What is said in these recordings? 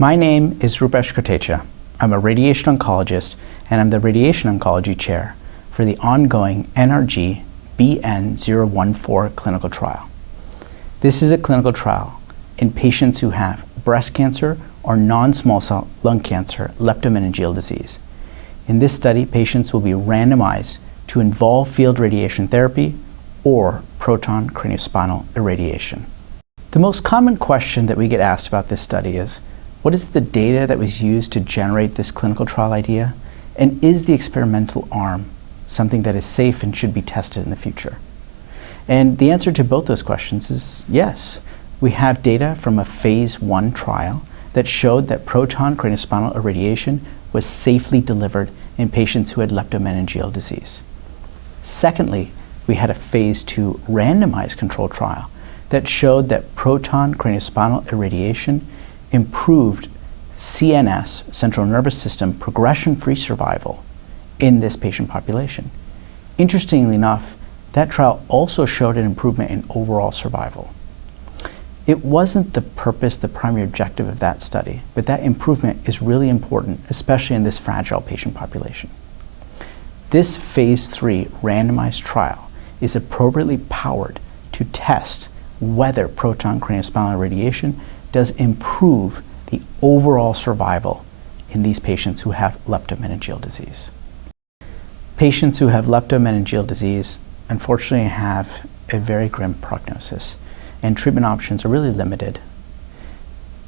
My name is Rupesh Kotecha. I'm a radiation oncologist and I'm the radiation oncology chair for the ongoing NRG-BN014 clinical trial. This is a clinical trial in patients who have breast cancer or non-small cell lung cancer leptomeningeal disease. In this study, patients will be randomized to involved field radiation therapy or proton craniospinal irradiation. The most common question that we get asked about this study is, what is the data that was used to generate this clinical trial idea? And is the experimental arm something that is safe and should be tested in the future? And the answer to both those questions is yes. We have data from a phase 1 trial that showed that proton craniospinal irradiation was safely delivered in patients who had leptomeningeal disease. Secondly, we had a phase 2 randomized control trial that showed that proton craniospinal irradiation improved CNS, central nervous system, progression-free survival in this patient population. Interestingly enough, that trial also showed an improvement in overall survival. It wasn't the purpose, the primary objective of that study, but that improvement is really important, especially in this fragile patient population. This phase 3 randomized trial is appropriately powered to test whether proton craniospinal irradiation does improve the overall survival in these patients who have leptomeningeal disease. Patients who have leptomeningeal disease unfortunately have a very grim prognosis, and treatment options are really limited.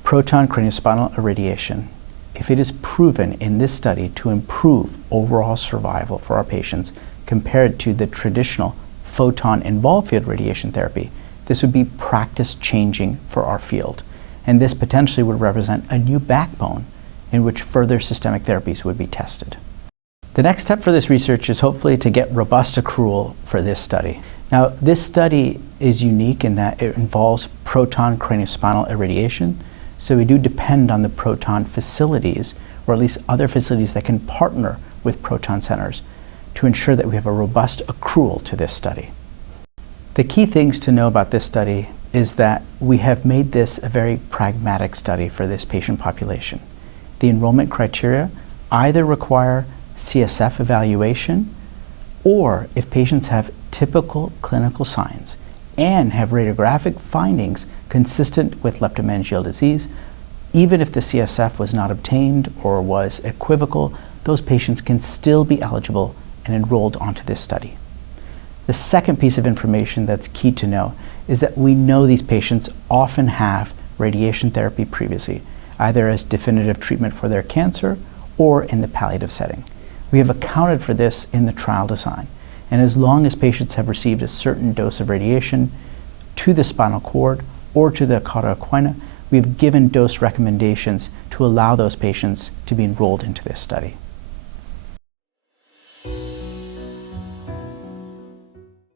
Proton craniospinal irradiation, if it is proven in this study to improve overall survival for our patients compared to the traditional photon-involved field radiation therapy, this would be practice-changing for our field. And this potentially would represent a new backbone in which further systemic therapies would be tested. The next step for this research is hopefully to get robust accrual for this study. Now, this study is unique in that it involves proton craniospinal irradiation, so we do depend on the proton facilities, or at least other facilities that can partner with proton centers to ensure that we have a robust accrual to this study. The key things to know about this study is that we have made this a very pragmatic study for this patient population. The enrollment criteria either require CSF evaluation, or if patients have typical clinical signs and have radiographic findings consistent with leptomeningeal disease, even if the CSF was not obtained or was equivocal, those patients can still be eligible and enrolled onto this study. The second piece of information that's key to know is that we know these patients often have radiation therapy previously, either as definitive treatment for their cancer or in the palliative setting. We have accounted for this in the trial design, and as long as patients have received a certain dose of radiation to the spinal cord or to the cauda equina, we have given dose recommendations to allow those patients to be enrolled into this study.